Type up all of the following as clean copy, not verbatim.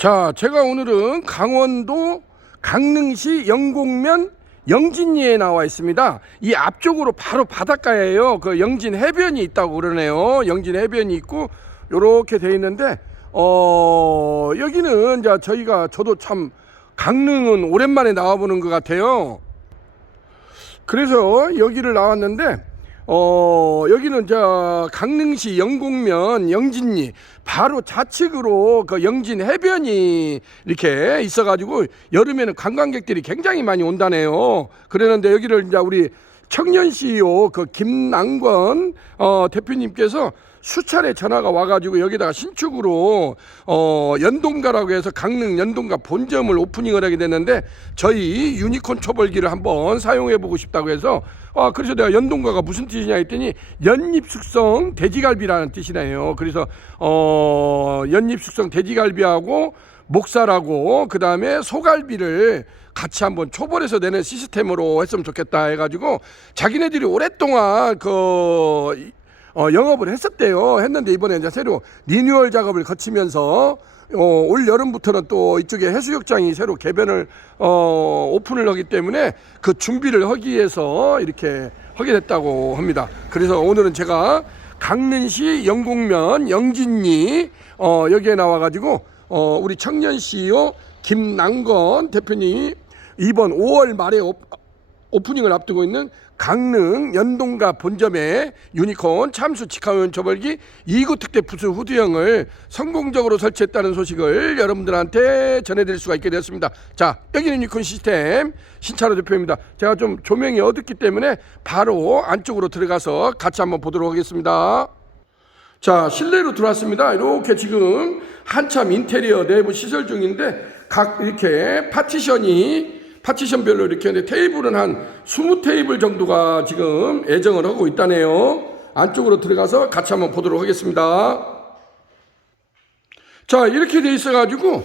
자, 제가 오늘은 강원도 강릉시 영곡면 영진리에 나와 있습니다. 이 앞쪽으로 바로 바닷가예요. 그 영진 해변이 있다고 그러네요. 영진 해변이 있고 요렇게 돼 있는데 여기는 이제 저도 참 강릉은 오랜만에 나와보는 것 같아요. 그래서 여기를 나왔는데 여기는 강릉시 영곡면 영진리 바로 좌측으로 그 영진 해변이 이렇게 있어가지고 여름에는 관광객들이 굉장히 많이 온다네요. 그러는데 여기를 이제 우리 청년 CEO 그 김남권 대표님께서 수차례 전화가 와가지고 여기다가 신축으로 연동가라고 해서 강릉 연동가 본점을 오프닝을 하게 됐는데 저희 유니콘 초벌기를 한번 사용해 보고 싶다고 해서 그래서 내가 연동가가 무슨 뜻이냐 했더니 연잎숙성 돼지갈비라는 뜻이네요. 그래서 연잎숙성 돼지갈비하고 목살하고 그 다음에 소갈비를 같이 한번 초벌해서 내는 시스템으로 했으면 좋겠다 해가지고 자기네들이 오랫동안 영업을 했었대요. 했는데 이번에 이제 새로 리뉴얼 작업을 거치면서 올 여름부터는 또 이쪽에 해수욕장이 새로 개변을 오픈을 하기 때문에 그 준비를 하기 위해서 이렇게 하게 됐다고 합니다. 그래서 오늘은 제가 강릉시 영곡면 영진리 여기에 나와가지고 우리 청년 CEO 김남권 대표님 이번 5월 말에 오프닝을 앞두고 있는 강릉 연동가 본점에 유니콘 참수 직화원 초벌기 2구 특대 부수 후드형을 성공적으로 설치했다는 소식을 여러분들한테 전해드릴 수가 있게 되었습니다. 자, 여기는 유니콘 시스템 신찬호 대표입니다. 제가 좀 조명이 어둡기 때문에 바로 안쪽으로 들어가서 같이 한번 보도록 하겠습니다. 자, 실내로 들어왔습니다. 이렇게 지금 한참 인테리어 내부 시설 중인데 각 이렇게 파티션별로 이렇게 하는데 테이블은 한 20테이블 정도가 지금 애정을 하고 있다네요. 안쪽으로 들어가서 같이 한번 보도록 하겠습니다. 자, 이렇게 돼 있어가지고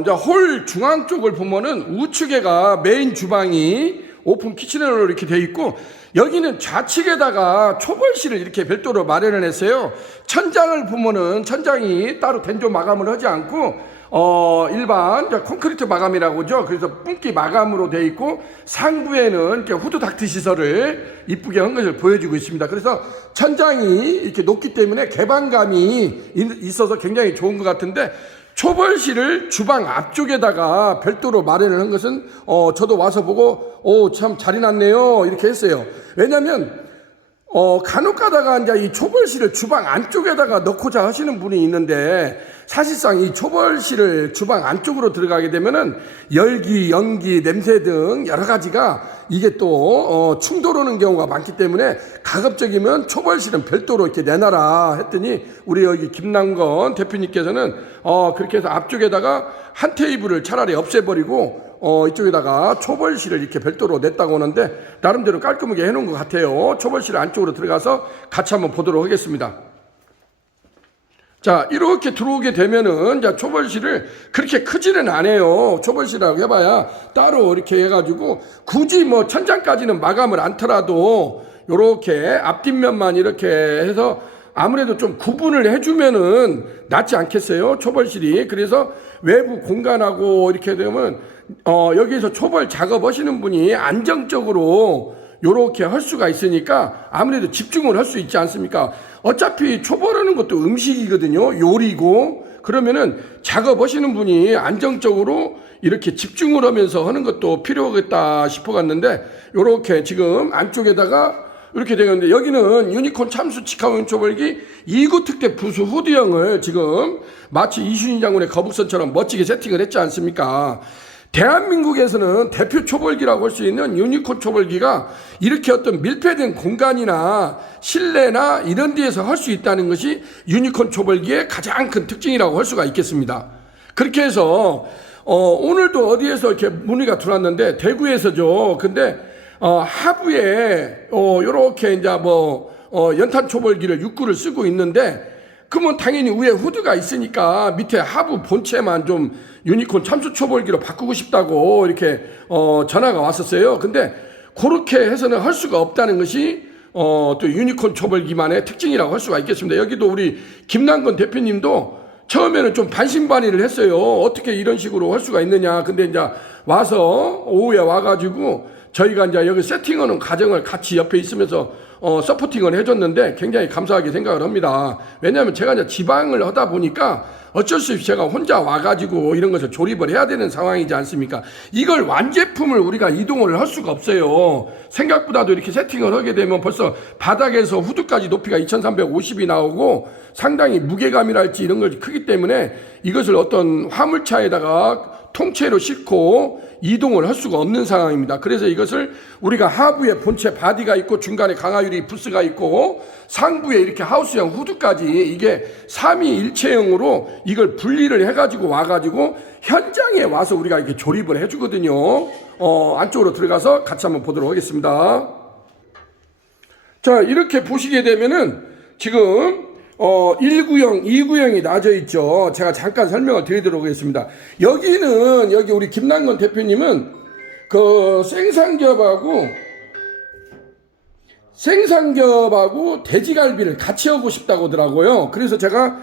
이제 홀 중앙 쪽을 보면은 우측에가 메인 주방이 오픈 키친으로 이렇게 돼 있고 여기는 좌측에다가 초벌실을 이렇게 별도로 마련을 했어요. 천장을 보면은 천장이 따로 된조 마감을 하지 않고 일반 콘크리트 마감이라고 하죠. 그래서 뿜기 마감으로 되어 있고 상부에는 이렇게 후드 닥트 시설을 이쁘게 한 것을 보여주고 있습니다. 그래서 천장이 이렇게 높기 때문에 개방감이 있어서 굉장히 좋은 것 같은데 초벌실을 주방 앞쪽에다가 별도로 마련을 한 것은 저도 와서 보고 참 잘 해놨네요 이렇게 했어요. 왜냐하면 간혹 가다가 이제 이 초벌실을 주방 안쪽에다가 넣고자 하시는 분이 있는데 사실상 이 초벌실을 주방 안쪽으로 들어가게 되면은 열기, 연기, 냄새 등 여러 가지가 이게 또 충돌 오는 경우가 많기 때문에 가급적이면 초벌실은 별도로 이렇게 내놔라 했더니 우리 여기 김남권 대표님께서는 그렇게 해서 앞쪽에다가 한 테이블을 차라리 없애버리고 이쪽에다가 초벌실을 이렇게 별도로 냈다고 하는데 나름대로 깔끔하게 해놓은 것 같아요. 초벌실 안쪽으로 들어가서 같이 한번 보도록 하겠습니다. 자, 이렇게 들어오게 되면은 이제 초벌실을 그렇게 크지는 않아요. 초벌실이라고 해봐야 따로 이렇게 해가지고 굳이 뭐 천장까지는 마감을 않더라도 요렇게 앞뒷면만 이렇게 해서 아무래도 좀 구분을 해주면은 낫지 않겠어요? 초벌실이. 그래서 외부 공간하고 이렇게 되면 여기에서 초벌 작업하시는 분이 안정적으로 요렇게 할 수가 있으니까 아무래도 집중을 할 수 있지 않습니까? 어차피 초벌하는 것도 음식이거든요. 요리고. 그러면은 작업하시는 분이 안정적으로 이렇게 집중을 하면서 하는 것도 필요하겠다 싶어 갔는데 요렇게 지금 안쪽에다가 이렇게 되었는데 여기는 유니콘 참수 직화원 초벌기 2구 특대 부수 후드형을 지금 마치 이순신 장군의 거북선처럼 멋지게 세팅을 했지 않습니까? 대한민국에서는 대표 초벌기라고 할 수 있는 유니콘 초벌기가 이렇게 어떤 밀폐된 공간이나 실내나 이런 데에서 할 수 있다는 것이 유니콘 초벌기의 가장 큰 특징이라고 할 수가 있겠습니다. 그렇게 해서 오늘도 어디에서 이렇게 문의가 들어왔는데 대구에서죠. 근데 하부에 요렇게 이제 연탄 초벌기를 6구를 쓰고 있는데 그러면 당연히 위에 후드가 있으니까 밑에 하부 본체만 좀 유니콘 참수 초벌기로 바꾸고 싶다고 이렇게 전화가 왔었어요. 근데 그렇게 해서는 할 수가 없다는 것이 또 유니콘 초벌기만의 특징이라고 할 수가 있겠습니다. 여기도 우리 김남권 대표님도 처음에는 좀 반신반의를 했어요. 어떻게 이런 식으로 할 수가 있느냐. 근데 이제 와서 오후에 와가지고 저희가 이제 여기 세팅하는 과정을 같이 옆에 있으면서 서포팅을 해줬는데 굉장히 감사하게 생각을 합니다. 왜냐하면 제가 이제 지방을 하다 보니까 어쩔 수 없이 제가 혼자 와가지고 이런 것을 조립을 해야 되는 상황이지 않습니까? 이걸 완제품을 우리가 이동을 할 수가 없어요. 생각보다도 이렇게 세팅을 하게 되면 벌써 바닥에서 후드까지 높이가 2350이 나오고 상당히 무게감이랄지 이런 것이 크기 때문에 이것을 어떤 화물차에다가 통째로 싣고 이동을 할 수가 없는 상황입니다. 그래서 이것을 우리가 하부에 본체 바디가 있고 중간에 강화유리 부스가 있고 상부에 이렇게 하우스형 후드까지 이게 3위 일체형으로 이걸 분리를 해가지고 와가지고 현장에 와서 우리가 이렇게 조립을 해주거든요. 안쪽으로 들어가서 같이 한번 보도록 하겠습니다. 자, 이렇게 보시게 되면은 지금 1구형, 2구형이 나져 있죠. 제가 잠깐 설명을 드리도록 하겠습니다. 여기는, 여기 우리 김남건 대표님은 그 생삼겹하고 돼지갈비를 같이 하고 싶다고 하더라고요. 그래서 제가,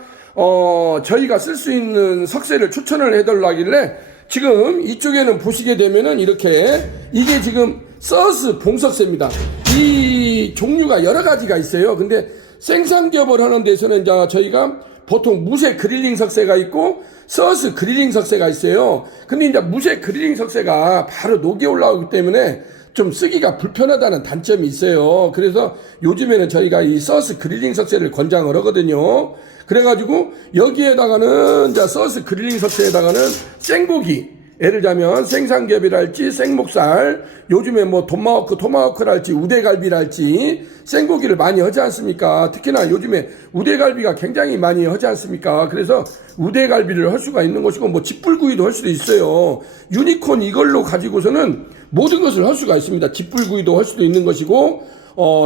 저희가 쓸 수 있는 석쇠를 추천을 해달라길래 지금 이쪽에는 보시게 되면은 이렇게 이게 지금 서스 봉석쇠입니다. 이 종류가 여러 가지가 있어요. 근데 생삼겹을 하는 데서는 이제 저희가 보통 무쇠 그릴링 석쇠가 있고 서스 그릴링 석쇠가 있어요. 근데 이제 무쇠 그릴링 석쇠가 바로 녹이 올라오기 때문에 좀 쓰기가 불편하다는 단점이 있어요. 그래서 요즘에는 저희가 이 서스 그릴링 석쇠를 권장을 하거든요. 그래가지고 여기에다가는 이제 서스 그릴링 석쇠에다가는 생고기, 예를 들자면 생삼겹이랄지 생목살, 요즘에 뭐 토마호크랄지 우대갈비랄지 생고기를 많이 하지 않습니까? 특히나 요즘에 우대갈비가 굉장히 많이 하지 않습니까? 그래서 우대갈비를 할 수가 있는 것이고 뭐 짓불구이도 할 수도 있어요. 유니콘 이걸로 가지고서는 모든 것을 할 수가 있습니다. 짓불구이도 할 수도 있는 것이고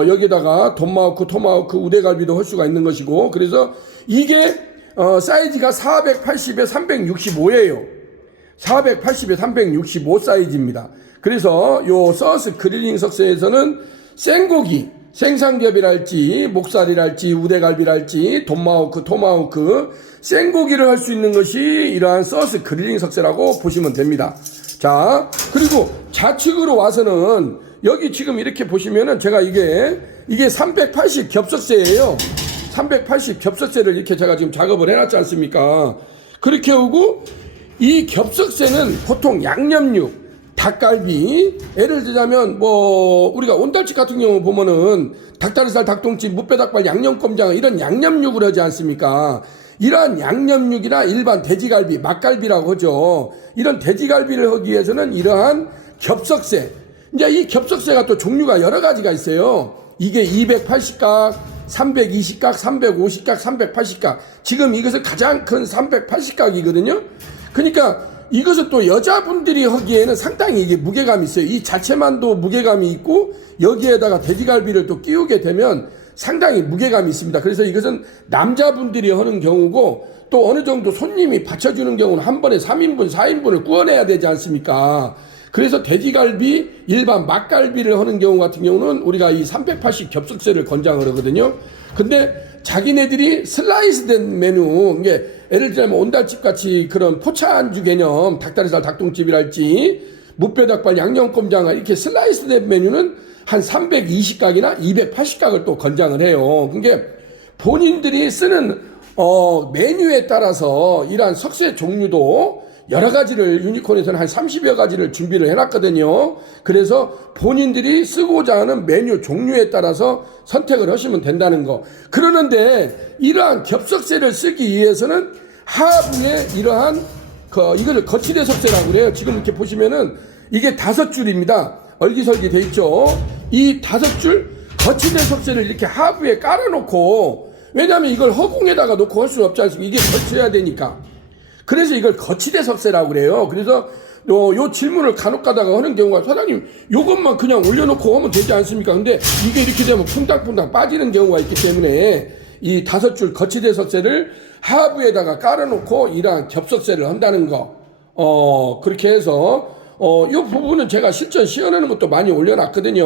여기다가 토마호크 우대갈비도 할 수가 있는 것이고, 그래서 이게 사이즈가 480에 365예요. 480에 365 사이즈입니다. 그래서 요 서스 그릴링 석쇠에서는 생고기, 생삼겹이랄지 목살이랄지 우대갈비랄지 토마호크 생고기를 할 수 있는 것이 이러한 서스 그릴링 석쇠라고 보시면 됩니다. 자, 그리고 좌측으로 와서는 여기 지금 이렇게 보시면은 제가 이게 380 겹석쇠예요. 380 겹석쇠를 이렇게 제가 지금 작업을 해놨지 않습니까? 그렇게 오고 이 겹석쇠는 보통 양념육, 닭갈비, 예를 들자면 뭐 우리가 온달집 같은 경우 보면은 닭다리살, 닭똥집, 무뼈닭발, 양념꼼장 이런 양념육을 하지 않습니까? 이러한 양념육이나 일반 돼지갈비, 막갈비라고 하죠. 이런 돼지갈비를 하기 위해서는 이러한 겹석쇠, 이제 이 겹석쇠가 또 종류가 여러 가지가 있어요. 이게 280각, 320각, 350각, 380각. 지금 이것은 가장 큰 380각이거든요. 그러니까 이것은 또 여자분들이 하기에는 상당히 이게 무게감이 있어요. 이 자체만도 무게감이 있고 여기에다가 돼지갈비를 또 끼우게 되면 상당히 무게감이 있습니다. 그래서 이것은 남자분들이 하는 경우고 또 어느 정도 손님이 받쳐주는 경우는 한 번에 3인분, 4인분을 구워내야 되지 않습니까? 그래서 돼지갈비, 일반 막갈비를 하는 경우 같은 경우는 우리가 이 380 겹석쇠를 권장을 하거든요. 근데 자기네들이 슬라이스 된 메뉴, 이게 예를 들면 온달집 같이 그런 포차 안주 개념, 닭다리살, 닭똥집이랄지, 무뼈닭발, 양념꼼장 이렇게 슬라이스 된 메뉴는 한 320각이나 280각을 또 권장을 해요. 그게 본인들이 쓰는 메뉴에 따라서 이러한 석쇠 종류도 여러 가지를 유니콘에서는 한 30여 가지를 준비를 해놨거든요. 그래서 본인들이 쓰고자 하는 메뉴 종류에 따라서 선택을 하시면 된다는 거. 그러는데 이러한 겹석쇠를 쓰기 위해서는 하부에 이러한 이거를 거치대 석쇠라고 그래요. 지금 이렇게 보시면은 이게 5줄입니다. 얼기설기 돼 있죠. 이 5줄 거치대 석쇠를 이렇게 하부에 깔아놓고, 왜냐하면 이걸 허공에다가 놓고 할 수는 없지 않습니까? 이게 걸쳐야 되니까. 그래서 이걸 거치대 석쇠라고 그래요. 그래서 요 질문을 간혹 가다가 하는 경우가, 사장님 요것만 그냥 올려놓고 하면 되지 않습니까? 근데 이게 이렇게 되면 쿵당쿵당 빠지는 경우가 있기 때문에 이 5줄 거치대 석쇠를 하부에다가 깔아놓고 이러한 겹석쇠를 한다는 거. 그렇게 해서 요 부분은 제가 실전 시연하는 것도 많이 올려놨거든요.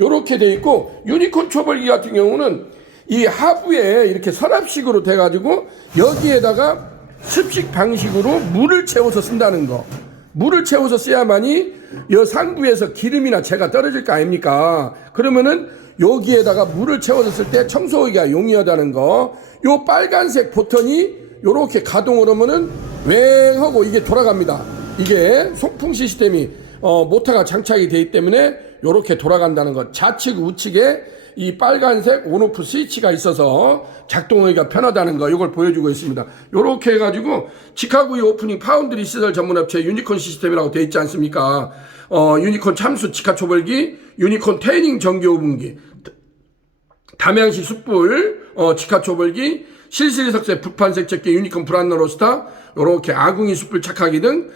요렇게 돼 있고, 유니콘 초벌기 같은 경우는 이 하부에 이렇게 서랍식으로 돼가지고 여기에다가 습식 방식으로 물을 채워서 쓴다는 거. 물을 채워서 써야만이 이 상부에서 기름이나 재가 떨어질 거 아닙니까? 그러면은 여기에다가 물을 채워서 쓸 때 청소하기가 용이하다는 거. 요 빨간색 버튼이 요렇게 가동을 하면은 웽 하고 이게 돌아갑니다. 이게 송풍 시스템이 모터가 장착이 되기 때문에 요렇게 돌아간다는 것. 좌측 우측에 이 빨간색 온오프 스위치가 있어서 작동하기가 편하다는 거, 이걸 보여주고 있습니다. 요렇게 해가지고 직화구이 오프닝 파운드리 시설 전문업체 유니콘 시스템이라고 되어 있지 않습니까? 유니콘 참수 직화 초벌기, 유니콘 테이닝 전기 오븐기, 담양식 숯불 직화 초벌기, 실시석쇠 불판 세척기 유니콘 브란너 로스터, 요렇게 아궁이 숯불 착하기 등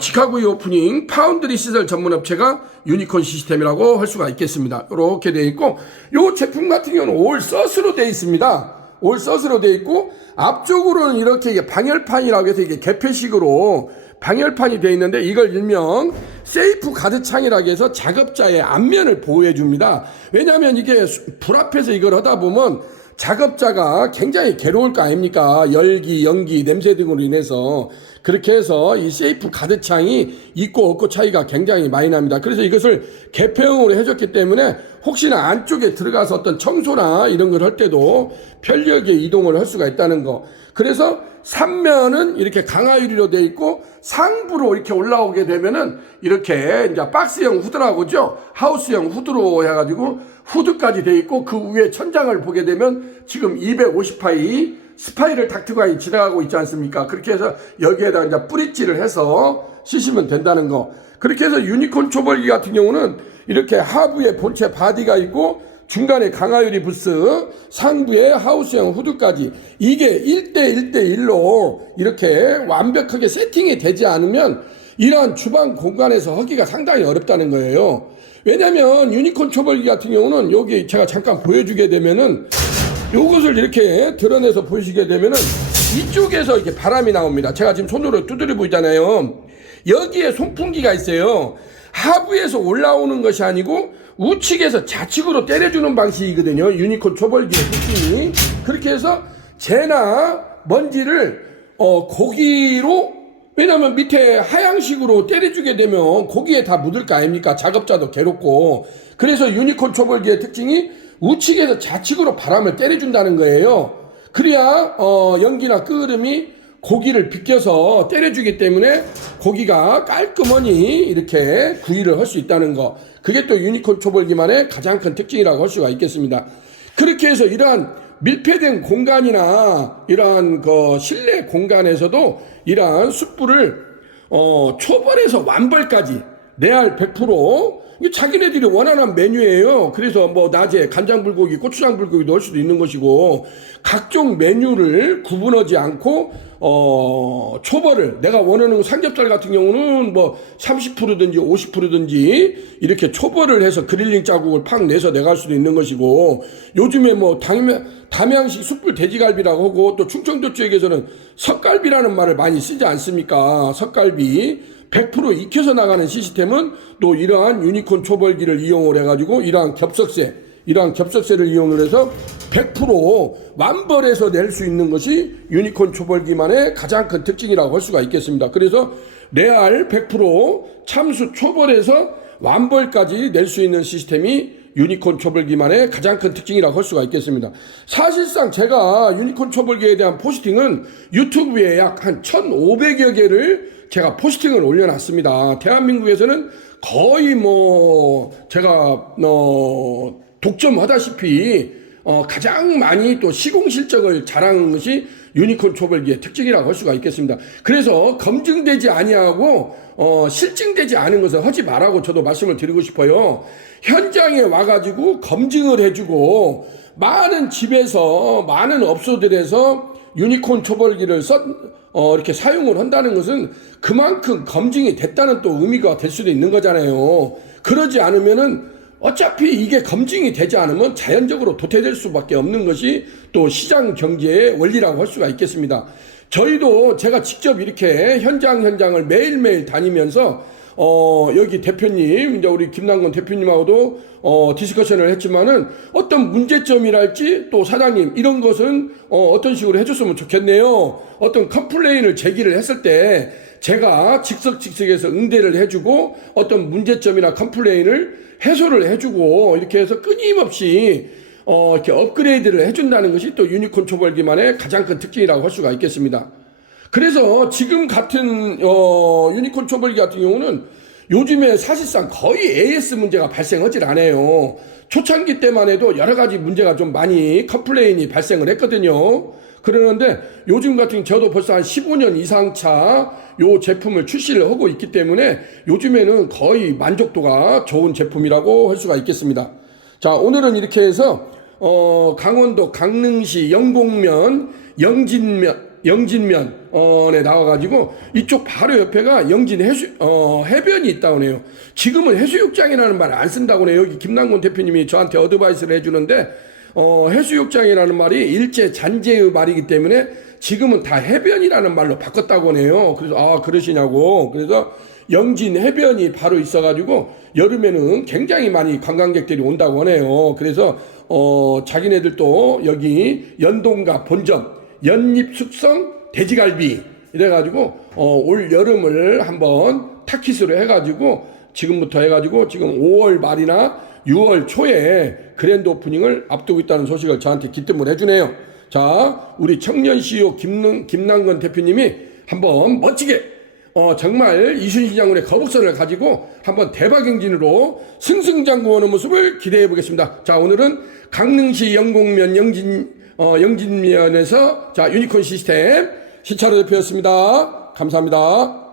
직화구이 오프닝 파운드리 시설 전문업체가 유니콘 시스템이라고 할 수가 있겠습니다. 이렇게 되어 있고, 이 제품 같은 경우는 올 서스로 되어 있습니다. 올 서스로 되어 있고, 앞쪽으로는 이렇게 방열판이라고 해서 이게 개폐식으로 방열판이 되어 있는데, 이걸 일명 세이프 가드 창이라고 해서 작업자의 앞면을 보호해 줍니다. 왜냐하면 이게 불 앞에서 이걸 하다 보면 작업자가 굉장히 괴로울 거 아닙니까? 열기, 연기, 냄새 등으로 인해서. 그렇게 해서 이 세이프 가드창이 있고 없고 차이가 굉장히 많이 납니다. 그래서 이것을 개폐형으로 해줬기 때문에 혹시나 안쪽에 들어가서 어떤 청소나 이런 걸 할 때도 편리하게 이동을 할 수가 있다는 거. 그래서 3면은 이렇게 강화유리로 되어 있고 상부로 이렇게 올라오게 되면은 이렇게 이제 박스형 후드라고 하죠. 하우스형 후드로 해가지고 후드까지 되어 있고, 그 위에 천장을 보게 되면 지금 250파이 스파이럴 닥트관이 지나가고 있지 않습니까? 그렇게 해서 여기에다 이제 뿌리질을 해서 쓰시면 된다는 거. 그렇게 해서 유니콘 초벌기 같은 경우는 이렇게 하부에 본체 바디가 있고 중간에 강화유리 부스, 상부에 하우스형 후드까지, 이게 1대1대1로 이렇게 완벽하게 세팅이 되지 않으면 이러한 주방 공간에서 하기가 상당히 어렵다는 거예요. 왜냐면 유니콘 초벌기 같은 경우는 여기 제가 잠깐 보여주게 되면은 요것을 이렇게 드러내서 보시게 되면은 이쪽에서 이렇게 바람이 나옵니다. 제가 지금 손으로 두드려 보이잖아요. 여기에 송풍기가 있어요. 하부에서 올라오는 것이 아니고 우측에서 좌측으로 때려주는 방식이거든요. 유니콘 초벌기의 특징이. 그렇게 해서 재나 먼지를 고기로, 왜냐면 밑에 하향식으로 때려주게 되면 고기에 다 묻을 거 아닙니까? 작업자도 괴롭고. 그래서 유니콘 초벌기의 특징이 우측에서 좌측으로 바람을 때려준다는 거예요. 그래야 연기나 끓음이 고기를 비껴서 때려주기 때문에 고기가 깔끔하니 이렇게 구이를 할 수 있다는 거. 그게 또 유니콘 초벌기만의 가장 큰 특징이라고 할 수가 있겠습니다. 그렇게 해서 이러한 밀폐된 공간이나 이러한 실내 공간에서도 이러한 숯불을 초벌에서 완벌까지 내알 100%, 이게 자기네들이 원하는 메뉴예요. 그래서 뭐 낮에 간장불고기, 고추장불고기 넣을 수도 있는 것이고, 각종 메뉴를 구분하지 않고 초벌을, 내가 원하는 삼겹살 같은 경우는 뭐 30%든지 50%든지 이렇게 초벌을 해서 그릴링 자국을 팍 내서 내갈 수도 있는 것이고, 요즘에 뭐 담양식 숯불 돼지갈비라고 하고, 또 충청도 쪽에서는 석갈비라는 말을 많이 쓰지 않습니까? 석갈비 100% 익혀서 나가는 시스템은 또 이러한 유니콘 초벌기를 이용을 해가지고 이러한 겹석쇠를 이용을 해서 100% 완벌해서 낼 수 있는 것이 유니콘 초벌기만의 가장 큰 특징이라고 할 수가 있겠습니다. 그래서 레알 100% 참수 초벌해서 완벌까지 낼 수 있는 시스템이 유니콘 초벌기만의 가장 큰 특징이라고 할 수가 있겠습니다. 사실상 제가 유니콘 초벌기에 대한 포스팅은 유튜브에 약 한 1,500여 개를 제가 포스팅을 올려놨습니다. 대한민국에서는 거의 뭐 제가 독점하다시피 가장 많이 또 시공 실적을 자랑한 것이 유니콘 초벌기의 특징이라고 할 수가 있겠습니다. 그래서 검증되지 아니하고 실증되지 않은 것을 하지 말라고 저도 말씀을 드리고 싶어요. 현장에 와가지고 검증을 해주고, 많은 집에서 많은 업소들에서 유니콘 초벌기를 이렇게 사용을 한다는 것은 그만큼 검증이 됐다는 또 의미가 될 수도 있는 거잖아요. 그러지 않으면은 어차피 이게 검증이 되지 않으면 자연적으로 도태될 수밖에 없는 것이 또 시장 경제의 원리라고 할 수가 있겠습니다. 저희도 제가 직접 이렇게 현장을 매일매일 다니면서 여기 대표님, 이제 우리 김남근 대표님하고도 디스커션을 했지만은 어떤 문제점이랄지 또 사장님 이런 것은 어떤 식으로 해줬으면 좋겠네요. 어떤 컴플레인을 제기를 했을 때 제가 즉석에서 응대를 해주고 어떤 문제점이나 컴플레인을 해소를 해주고 이렇게 해서 끊임없이 이렇게 업그레이드를 해준다는 것이 또 유니콘 초벌기만의 가장 큰 특징이라고 할 수가 있겠습니다. 그래서 지금 같은 유니콘 초벌기 같은 경우는 요즘에 사실상 거의 AS 문제가 발생하질 않아요. 초창기 때만 해도 여러 가지 문제가 좀 많이 컴플레인이 발생을 했거든요. 그러는데 요즘 같은 저도 벌써 한 15년 이상 차 요 제품을 출시를 하고 있기 때문에 요즘에는 거의 만족도가 좋은 제품이라고 할 수가 있겠습니다. 자, 오늘은 이렇게 해서 강원도 강릉시 영곡면 영진면에 나와가지고 이쪽 바로 옆에가 영진 해변이 있다고 해요. 지금은 해수욕장이라는 말을 안 쓴다고 해요. 여기 김남근 대표님이 저한테 어드바이스를 해주는데 해수욕장이라는 말이 일제 잔재의 말이기 때문에 지금은 다 해변이라는 말로 바꿨다고 하네요. 그래서 그러시냐고. 그래서 영진 해변이 바로 있어가지고 여름에는 굉장히 많이 관광객들이 온다고 하네요. 그래서 자기네들도 여기 연동가 본점 연잎 숙성 돼지갈비 이래가지고 올 여름을 한번 타깃으로 해가지고 지금부터 해가지고 지금 5월 말이나 6월 초에 그랜드 오프닝을 앞두고 있다는 소식을 저한테 기뜸을 해주네요. 자, 우리 청년 CEO 김남근 대표님이 한번 멋지게 정말 이순신장군의 거북선을 가지고 한번 대박 행진으로 승승장구하는 모습을 기대해 보겠습니다. 자, 오늘은 강릉시 영곡면 영진면에서 자 유니콘 시스템 시차로 대표였습니다. 감사합니다.